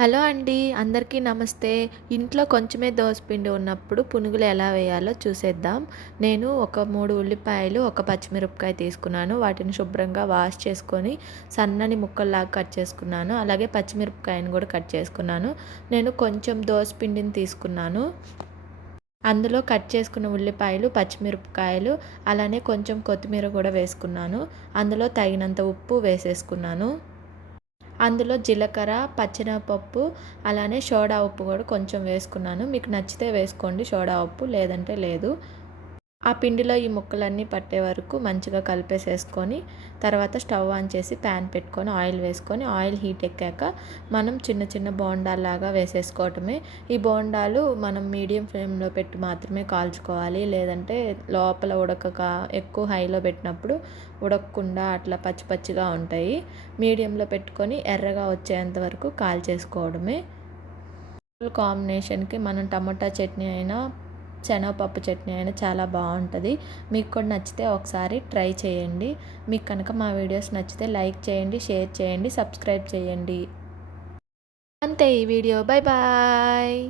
Hello అండి. అందరికీ నమస్తే. ఇంట్లో కొంచెమే దోసపిండి ఉన్నప్పుడు పునుగులు ఎలా వేయాలో చూసేద్దాం. నేను ఒక 3 ఉల్లిపాయలు, ఒక పచ్చిమిరపకాయ తీసుకున్నాను. వాటిని శుభ్రంగా వాష్ చేసుకొని సన్నని ముక్కల్లాగా కట్ చేసుకున్నాను. అలాగే పచ్చిమిరపకాయను కూడా కట్ చేసుకున్నాను. నేను కొంచెం దోసపిండిని తీసుకున్నాను. అందులో కట్ చేసుకున్న ఉల్లిపాయలు, పచ్చిమిరపకాయలు అలానే కొంచెం కొత్తిమీర కూడా వేసుకున్నాను. అందులో తగినంత ఉప్పు వేసేసుకున్నాను. అందులో జీలకర్ర, పచ్చెనగపప్పు అలానే సోడా ఉప్పు కూడా కొంచెం వేసుకున్నాను. మీకు నచ్చితే వేసుకోండి సోడా ఉప్పు, లేదంటే లేదు. ఆ పిండిలో ఈ ముక్కలన్నీ పట్టే వరకు మంచిగా కలిపేసేసుకొని తర్వాత స్టవ్ ఆన్ చేసి ప్యాన్ పెట్టుకొని ఆయిల్ వేసుకొని ఆయిల్ హీట్ ఎక్కాక మనం చిన్న చిన్న బోండాల్లాగా వేసేసుకోవటమే. ఈ బోండాలు మనం మీడియం ఫ్లేమ్లో పెట్టి మాత్రమే కాల్చుకోవాలి. లేదంటే లోపల ఉడకక ఎక్కువ హైలో పెట్టినప్పుడు ఉడకకుండా అట్లా పచ్చి పచ్చిగా ఉంటాయి. మీడియంలో పెట్టుకొని ఎర్రగా వచ్చేంత వరకు కాల్చేసుకోవడమే. కాంబినేషన్కి మనం టమాటా చట్నీ అయినా శనగపప్పు చట్నీ అయినా చాలా బాగుంటుంది. మీకు కూడా నచ్చితే ఒకసారి ట్రై చేయండి. మీకు కనుక మా వీడియోస్ నచ్చితే లైక్ చేయండి, షేర్ చేయండి, సబ్స్క్రైబ్ చేయండి. అంతే ఈ వీడియో. Bye bye.